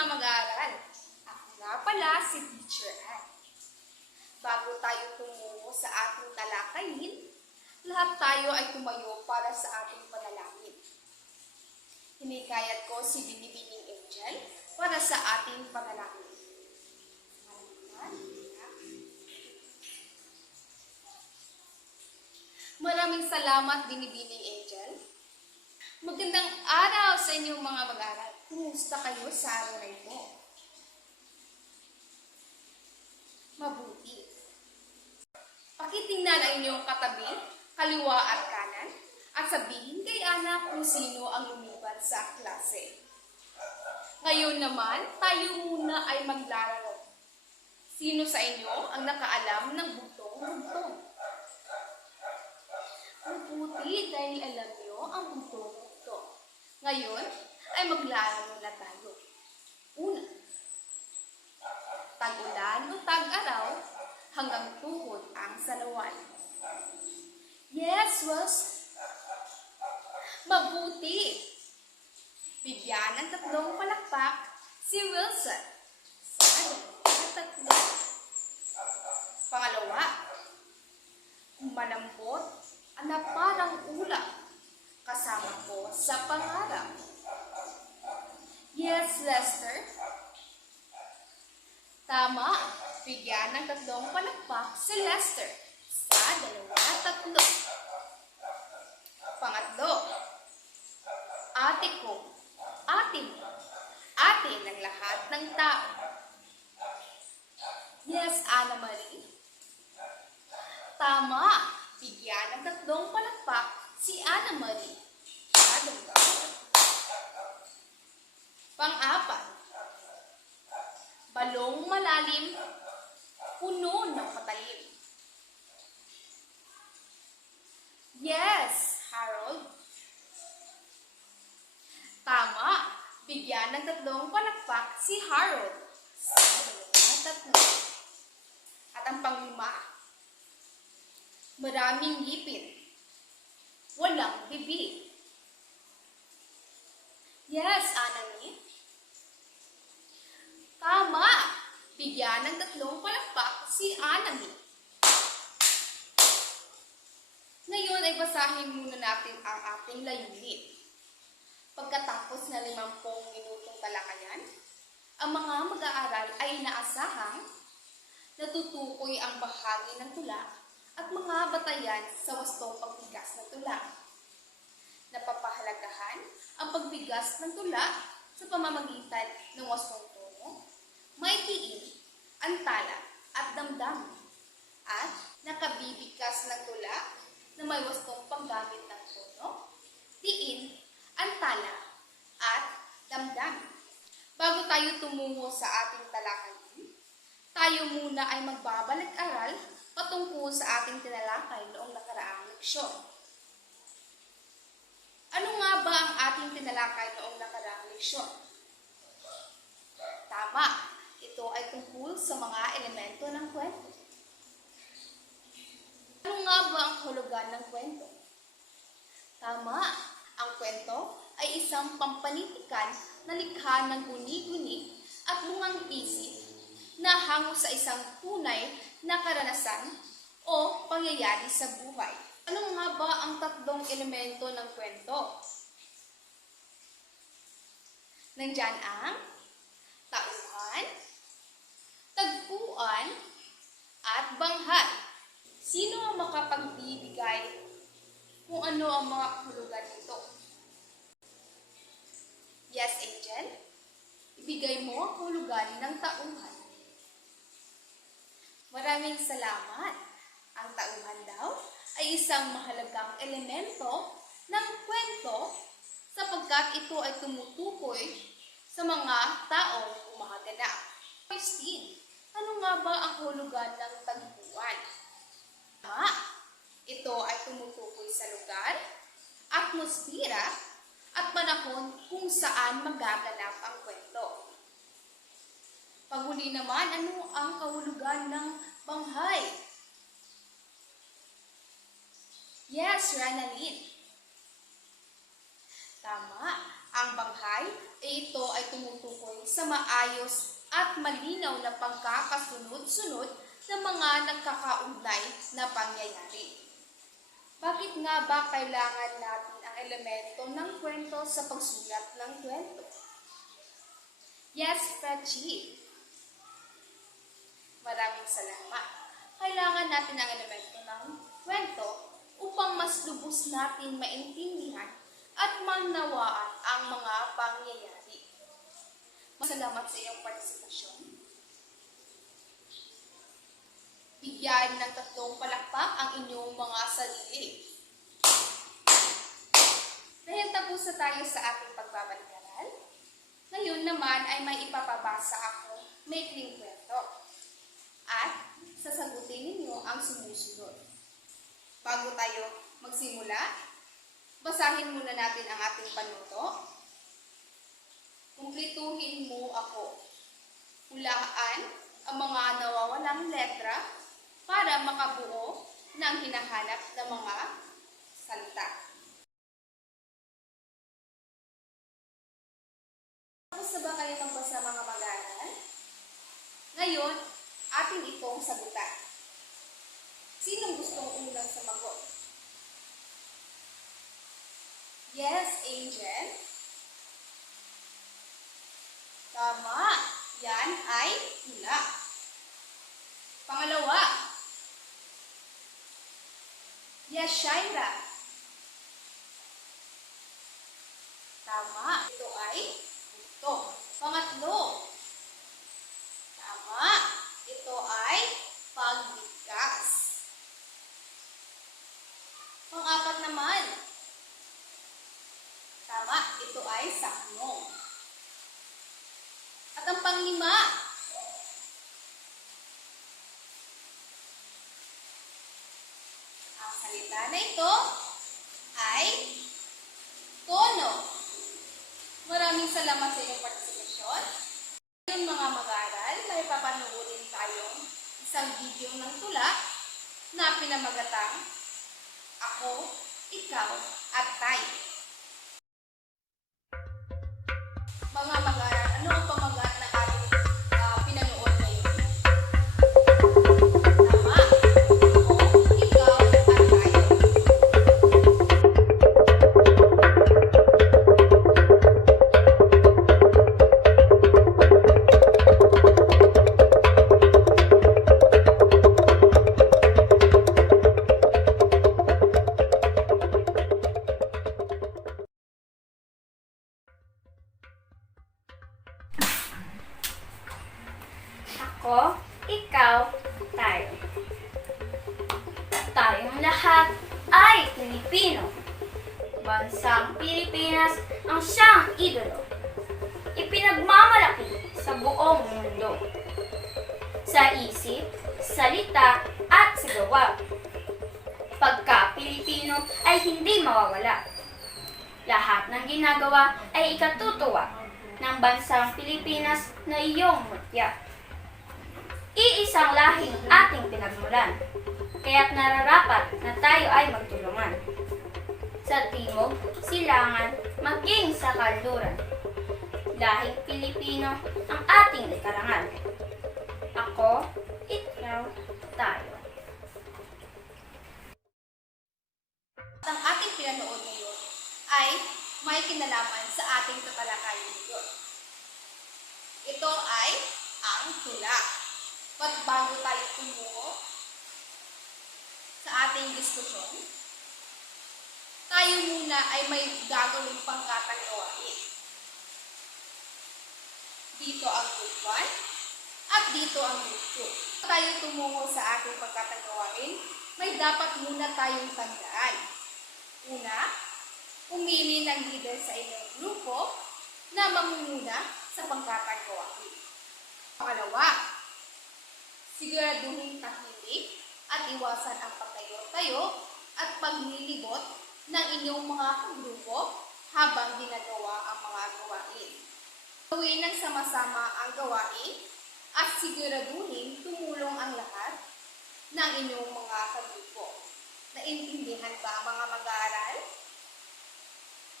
mga mag-aaral. Ako nga pala si Teacher Ann. Bago tayo tumungo sa ating talakayin, lahat tayo ay tumayo para sa ating panalangin. Hinikayat ko si Binibining Angel para sa ating panalangin. Maraming salamat, Binibining Angel. Magandang araw sa inyong mga mag-aaral. Kumusta kayo sa araw na ito? Mabuti. Pakitingnan ang inyong katabi, kaliwa at kanan, at sabihin kay Ana kung sino ang lumipat sa klase. Ngayon naman, tayo muna ay maglalaro. Sino sa inyo ang nakaalam ng bugtong-bugtong? Mabuti dahil alam nyo ang bugtong-bugtong. Ngayon ay maglalaro na tayo. Una, tag-ulan o tag-araw hanggang tuhod ang salawan. Yes, was mabuti. Bigyan ng tatlong palakpak si Wilson. Saan ang tatlo? Pangalawa, malambot na parang ulam kasama ko sa pangarap. Yes, Lester. Tama. Bigyan ng tatlong palakpak si Lester sa dalawa-tatlo. Pangatlo, ate ko, ate mo, ate ng lahat ng tao. Yes, Anna Marie. Tama. Bigyan ng tatlong palakpak si Anna Marie sa dalawa. Pang-apat, balong malalim, puno ng patalim. Yes, Harold. Tama. Bigyan ng tatlong palakpak si Harold sa dalawa-tatlo. At ang panglima, maraming ngipin, walang bibig. Yes, Anami. Tama. Bigyan ng tatlong palakpak si Anami. Ngayon ay basahin muna natin ang ating layunin. Pagkatapos na 50 minutong talakayan, ang mga mag-aaral ay inaasahang natutukoy ang bahagi ng tula at mga batayan sa wastong pagbigas ng tula. Napapahalagahan ang pagbigas ng tula sa pamamagitan ng wastong tono, maitiin, antala at damdamin. At nakabibigkas ng tula na may wastong paggamit ng tono, tiin, antala at damdamin. Bago tayo tumungo sa ating talakayin, tayo muna ay magbabalik-aral patungkol sa ating tinalakay noong nakaraang leksyon. Ano nga ba ang ating tinalakay noong nakaraang leksyon? Tama, ito ay tungkol sa mga elemento ng kwento. Ano nga ba ang kahulugan ng kwento? Tama, ang kwento ay isang pampanitikan na likha ng guni-guni at bungang isip na hango sa isang tunay na karanasan o pangyayari sa buhay. Ano nga ba ang tatlong elemento ng kwento? Nandyan ang tauhan, tagpuan, at banghal. Sino ang makapagbibigay kung ano ang mga kahulugan nito? Yes, Angel? Ibigay mo ang kahulugan ng tauhan. Maraming salamat. Ang tauhan daw ay isang mahalagang elemento ng kwento sapagkat ito ay tumutukoy sa mga taong gumaganap. Christine, ano nga ba ang kahulugan ng tagpuan? Tama, ito ay tumutukoy sa lugar, atmosfera, at panahon kung saan magaganap ang kwento. Paghuli naman, ano ang kahulugan ng banghay? Yes, Ranalyn. Tama, Ang banghay ito ay tumutukoy sa maayos at malinaw na pagkakasunod-sunod ng mga nagkakaugnay na pangyayari. Bakit nga ba kailangan natin ang elemento ng kwento sa pagsulat ng kwento? Yes, Fretchie. Maraming salamat. Kailangan natin ang elemento ng kwento upang mas lubos natin maintindihan at maunawaan ang mga pangyayari. Masalamat sa iyong partisipasyon. Bigyan ng 3 palakpak ang inyong mga sarili. Dahil tapos na tayo sa ating pagbabalik-aral, ngayon naman ay may ipapabasa akong maikling kwento. At sasagutin ninyo ang sumusunod. Bago tayo magsimula, basahin muna natin ang ating panuto. Kumplituhin mo ako. Hulaan ang mga nawawalang letra para makabuo ng hinahanap na mga salita. Tapos na ba kayo magbasa mga mag-aaral? Ngayon, atin itong sagutan. Sinong gustong unang sumagot? Yes, Angel. Tama. Yan ay tula. Pangalawa. Yes, Shaira. Tama. Ito ay ito. Pangatlo. Tama. Ito ay pagbigkas. Pang-apat naman. Tama. Ito ay sakmo. At ang pang-5. Ang salita na ito ay tono. Maraming salamat sa inyong partisipasyon. Ngayon mga mag-aaral, may papanuorin tayong isang video ng tula na pinamagatang Ako, Ikaw, at Tayo. Mga mag-aaral, ano ang pamagat na ating pinanood ngayon? Tama. Ako, ikaw, at tayo. Ako, ikaw, tayo. Tayong lahat ay Pilipino. Bansang Pilipinas ang siyang idolo. Ipinagmamalaki sa buong mundo. Sa isip, salita, at sa gawa. Pagka Pilipino ay hindi mawawala. Lahat ng ginagawa ay ikatutuwa ng bansang Pilipinas na iyong mutya. Iisang lahing ating pinagmulan, kaya't nararapat na tayo ay magtulungan. Sa timog, silangan, maging sa kanluran. Lahing Pilipino ang ating ikarangal. Ako, ikaw, tayo. Ang ating pinanood ngayon ay may kinalaman sa ating tatalakayin ngayon. Ito ay ang tula. At bago tayo tumuho sa ating diskusyon, tayo muna ay may gagawing pangkatang gawain. Dito ang group 1 at dito ang group 2. Tayo tumuho sa ating pangkatang gawain, may dapat muna tayong tandaan. Una, umili ng leader sa inyong grupo na mamumuna sa pangkatang gawain. Pangalawa, siguraduhin tahimik at iwasan ang pagtayo-tayo at paglilibot ng inyong mga grupo habang ginagawa ang mga gawain. Gawin ng sama-sama ang gawain at siguraduhin tumulong ang lahat ng inyong mga kagrupo. Naintindihan ba mga mag-aaral?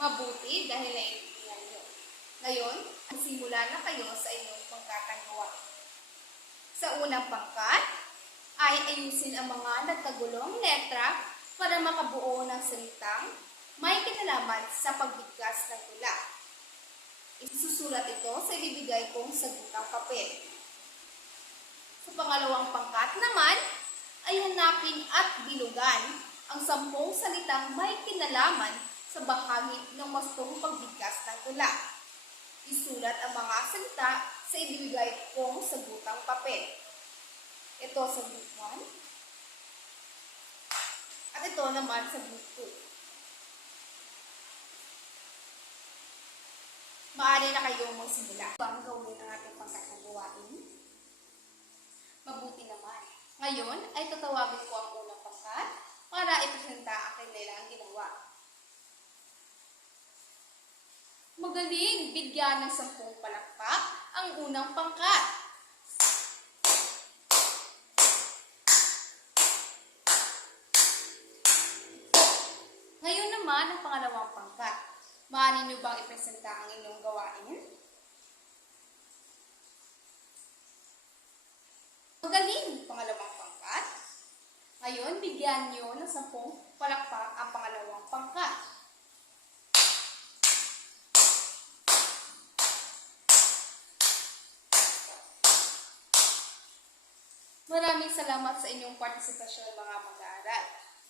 Mabuti dahil naintindihan Ngayon, simula na kayo sa inyong pangkatang gawain. Sa unang pangkat, ay ayusin ang mga nagkagulong letra para makabuo ng salitang may kinalaman sa pagbigkas ng tula. Isusulat ito sa ibibigay kong sagutang papel. Sa pangalawang pangkat naman, ay hanapin at bilugan ang 10 salitang may kinalaman sa bahagi ng wastong pagbigkas ng tula. Isulat ang mga salita sa ibibigay kong sagutang papel. Ito sa group 1 at ito naman sa group 2. Maaari na kayo magsimula. Bang gawin ang ating pangkakagawain? Mabuti naman. Ngayon ay tatawagin ko ang unang pangkat para ipresenta ang kanilang ginawa. Magaling! Bigyan ng 10 palakpak ang unang pangkat. Ngayon naman ang pangalawang pangkat. Maaari niyo bang ipresenta ang inyong gawain? Magaling! Pangalawang pangkat. Ngayon, bigyan niyo ng 10 palakpak ang pangalawang pangkat. Maraming salamat sa inyong partisipasyon mga mag-aaral.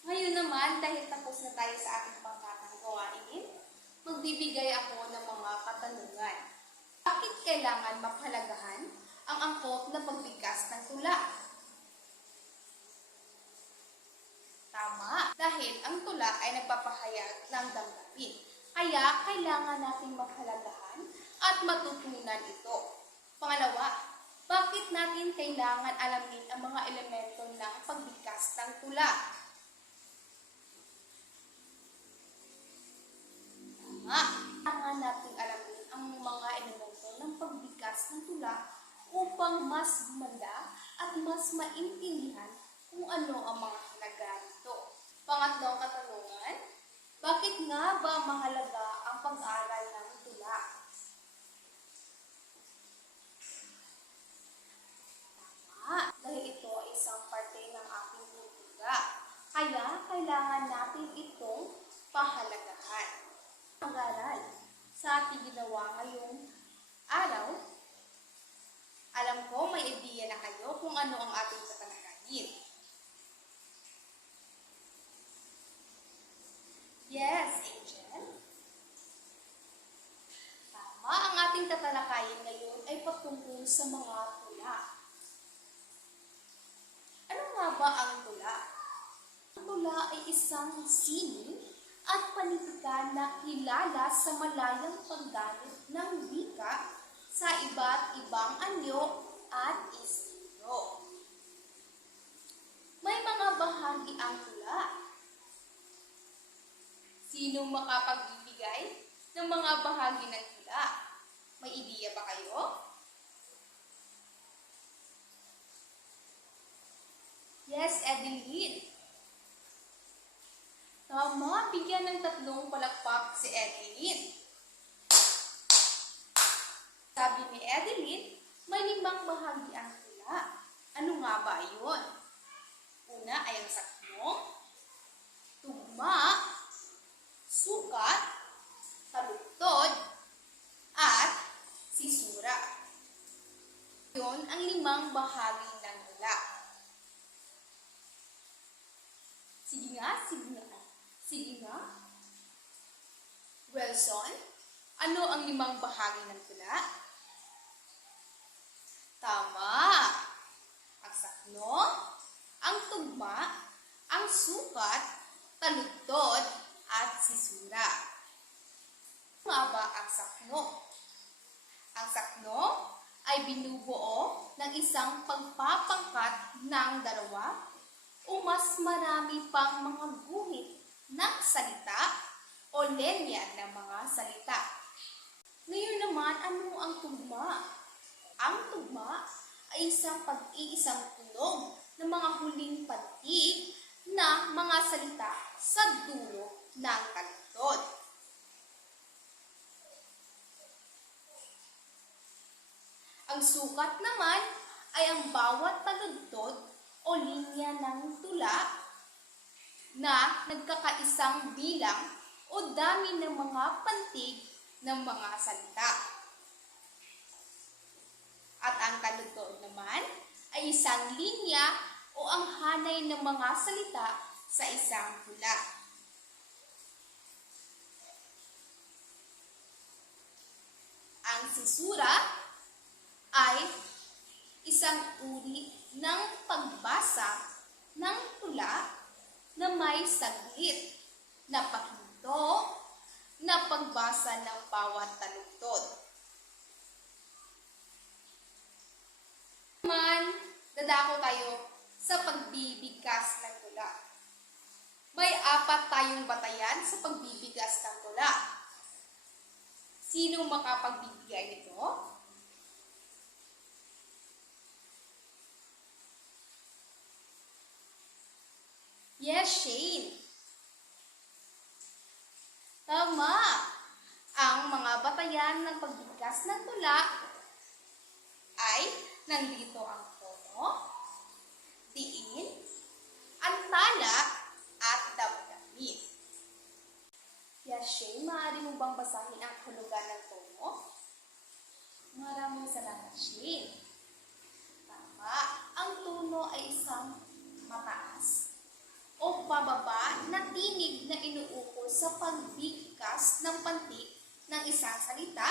Ngayon naman, dahil tapos na tayo sa ating pangkatang gawain, magbibigay ako ng mga katanungan. Bakit kailangan mapalagahan ang angkop na pagbigkas ng tula? Tama, dahil ang tula ay nagpapahayag ng damdamin. Kaya kailangan nating mapalagahan at matutunan ito. Pangalawa, bakit natin kailangan alamin ang mga elemento ng pagbigkas ng tula? Tama, kailangan natin alamin ang mga elemento ng pagbigkas ng tula upang mas gumanda at mas maintindihan kung ano ang mga halaga nito. Pangatlong katanungan, bakit nga ba mahalaga ang pag-aral ng tula? Dahil ito ay isang parte ng ating kultura. Kaya, kailangan natin itong pahalagahan. Pag-aral sa ating ginawa ngayong araw, alam ko may ideya na kayo kung ano ang ating tatalakayin. Yes, Angel. Tama, ang ating tatalakayin ngayon ay patungkol sa mga tula. Ano nga ba ang tula? Ang tula ay isang sining at panitikan na kilala sa malayang paggamit ng wika sa iba't ibang anyo at estilo. May mga bahagi ang tula. Sinong makapagbibigay ng mga bahagi ng tula? May ideya ba kayo? Yes, Edeline. Tama, bigyan ng 3 palakpak si Edeline. Sabi ni Edeline, may 5 bahagi ang tula. Ano nga ba yun? Una ay ang sakmo, tugma, sukat, talugtod, at sisura. Yun ang 5 bahagi ng tula. Sige nga. Wilson, ano ang 5 bahagi ng tula? Tama! Ang sakno, ang tugma, ang sukat, taludtod, at sisura. Ano nga ba ang sakno? Ang sakno ay binubuo ng isang pagpapangkat ng 2 o mas marami pang mga guhit ng salita o linya ng mga salita. Ngayon naman, ano ang tugma? Ang tugma ay isang pag-iisang tunog ng mga huling patig na mga salita sa dulo ng taludtod. Ang sukat naman ay ang bawat taludtod o linya ng tula na nagkakaisang bilang o dami ng mga pantig ng mga salita. At ang taludtod naman ay isang linya o ang hanay ng mga salita sa isang tula. Ang susura ay isang uri ng pagbasa ng tula na may saglit na paghinto na pagbasa ng bawat taludtod. Naman, dadako tayo sa pagbibigkas ng tula. May 4 tayong batayan sa pagbibigkas ng tula. Sino makapagbibigay nito? Yes, Shane. Tama. Ang mga batayan ng pagbigkas ng tula ay nandito ang tono, diin, antala, at damdamin. Yes, Shane, maaari mo bang basahin ang hulugan ng tono? Maraming salamat, Shane. Tama. Ang tono ay isang mataas o pababa na tinig na inuukol sa pagbigkas ng pantig ng isang salita,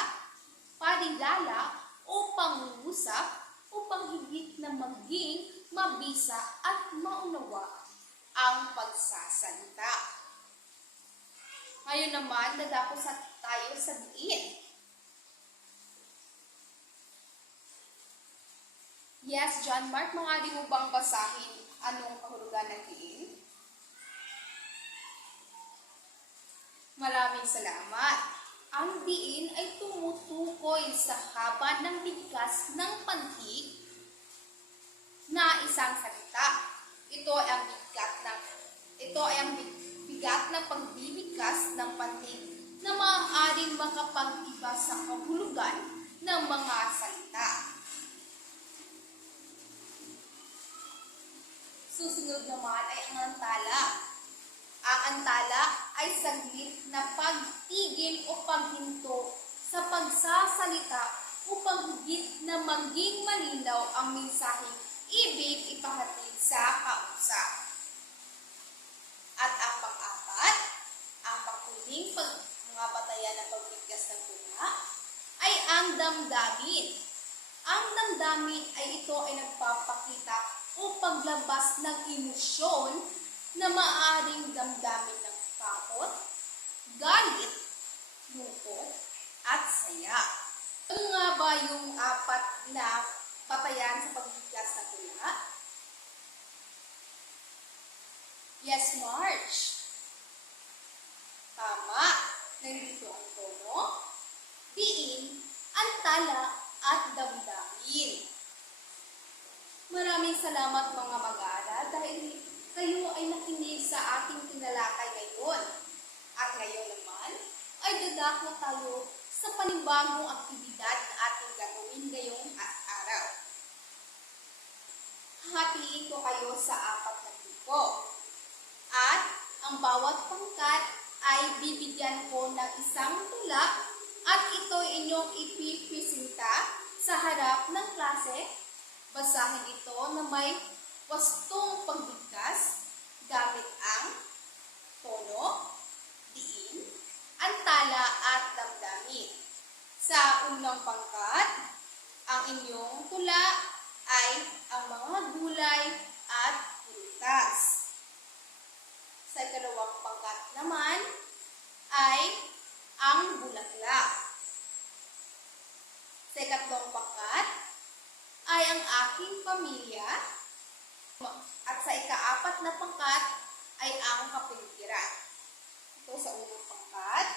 parilala o pangungusap upang higit na maging mabisa at maunawa ang pagsasalita. Ngayon naman, dadako tayo sa diin. Yes, John Mark, maaari mo bang basahin anong kahulugan ng diin? Maraming salamat. Ang diin ay tumutukoy sa haba ng bigkas ng pantig na isang salita. Ito ay ang bigat ng pagbibigkas ng pantig na maaaring makapag-iba sa kahulugan ng mga salita. Susunod naman ay ang antala. Ang antala ay saglit na pagtigil o paghinto sa pagsasalita upang higit na maging malinaw ang mensaheng ibig ipahatid sa kausap. At ang pang-apat, ang panghuling mga batayan ng pagbigkas ng tula ay ang damdamin. Ang damdamin ay ito ay nagpapakita o paglabas ng emosyon na maaaring damdamin ng takot, galit, lungkot, at saya. Ano nga ba yung 4 na batayan sa pagbigkas ng tula? Yes, March. Tama. Nandito ang tono, diin, antala, at damdamin. Maraming salamat mga mag-aaral dahil kayo ay nakinig sa ating tinalakay ngayon. At ngayon naman ay dadako tayo sa panibagong aktibidad na ating gagawin ngayong araw. Hahatiin ko kayo sa 4 na grupo. At ang bawat pangkat ay bibigyan ko ng isang tula at ito inyong ipipresenta sa harap ng klase. Basahin ito na may wastong pagbigkas gamit ang tono, diin, antala at damdamin. Sa unang pangkat, ang inyong tula ay ang mga gulay at prutas. Sa ikalawang pangkat naman ay ang bulaklak. Sa ikatlong pangkat ay ang aking pamilya. At sa ika-4 na pangkat ay ang kapaligiran. Ito sa unang pangkat.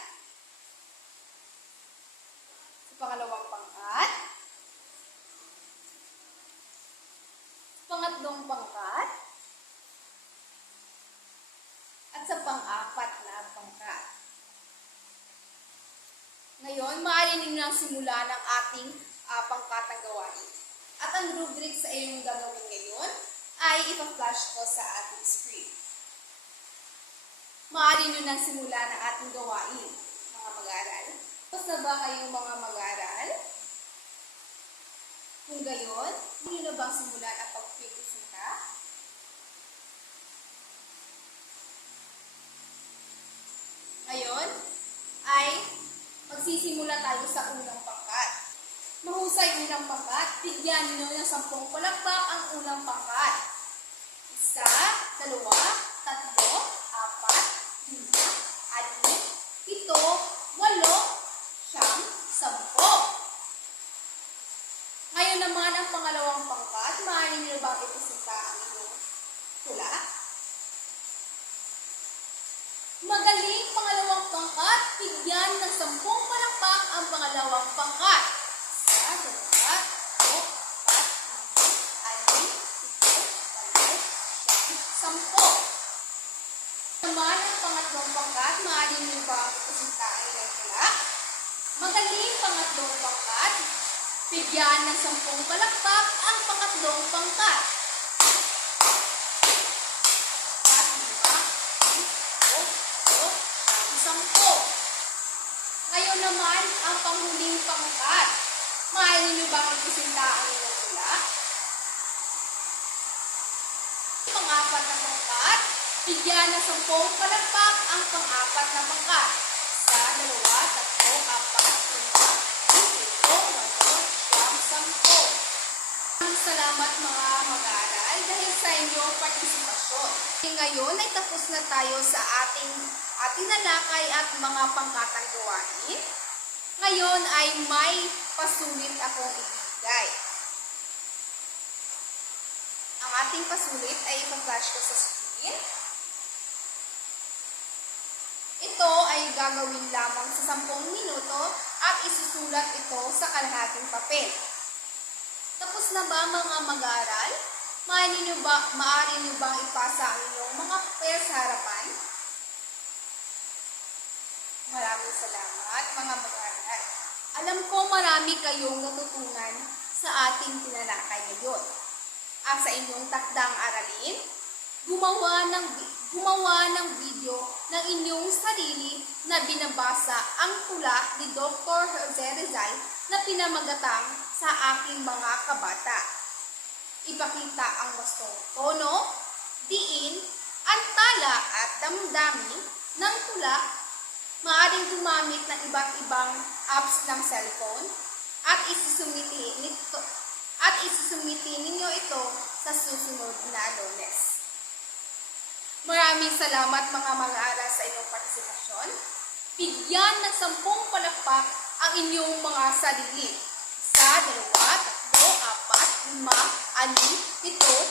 Sa pangalawang pangkat. Sa pangatlong pangkat. At sa pang-4 na pangkat. Ngayon, maaari ninyong simula ng ating pangkatang gawain. At ang rubric sa iyong gagawin ngayon ay ipa-flash ko sa ating screen. Maaari nyo nang simulan ang ating gawain, mga mag-aaral. Tapos na ba kayong mga mag-aaral? Kung gayon, hindi na bang simulan ang pagpiprisita? Ngayon ay magsisimula tayo sa unang pangkat. Mahusay unang pangkat, bigyan nyo ng 10 palakpak ang unang pangkat. 1, 2, 3, 4, 5, 6, 7, 8, 9, 10. Ngayon naman ang pangalawang pangkat, maaari nyo bang ipresenta ang inyong tula? Magaling pangalawang pangkat, bigyan ng 10 palakpak ang pangalawang pangkat. 1, 2, 3, 4, 5, 6, 7, 8, 9, 10. Naman ang pangatlong pangkat, maaari nyo bang ipresenta ang inyong tula? Magaling pangatlong pangkat, bigyan ng 10 palakpak ang pangatlong pangkat. 10. Ngayon naman ang panghuling pangkat. Maaari nyo bang ipresenta ang inyong tula? Pang-apat na pangkat, bigyan ng 10 palakpak ang pang-apat na pangkat. 1, 2, 3, 4, 5, 6, 7, 8, 9, 10. Salamat mga mag-aaral dahil sa inyong partisipasyon. Ngayon ay tapos na tayo sa ating tinalakay at mga pangkatang gawain. Ngayon ay may pasulit akong ibigay. Ang ating pasulit ay ipag-flash ko sa screen. Ito ay gagawin lamang sa 10 minuto at isusulat ito sa kalahating papel. Tapos na ba mga mag-aaral? Maaari nyo bang ipasa ang inyong mga papel sa harapan? Maraming salamat mga mag-aaral. Alam ko marami kayong natutunan sa ating tinalakay ngayon. At sa inyong takdang aralin, gumawa ng video ng inyong sarili na binabasa ang tula ni Dr. Jose Rizal na pinamagatang Sa Aking Mga Kabata. Ipakita ang wastong tono, diin, antala at damdamin ng tula. Maaaring gumamit ng iba't ibang apps ng cellphone at isusumiti ninyo ito sa susunod na Lunes. Maraming salamat mga mag-aaral sa inyong partisipasyon. Bigyan ng 10 palakpak ang inyong mga sarili. 1, 2, 3, 4, 5, 6, 7, 8, 9, 10.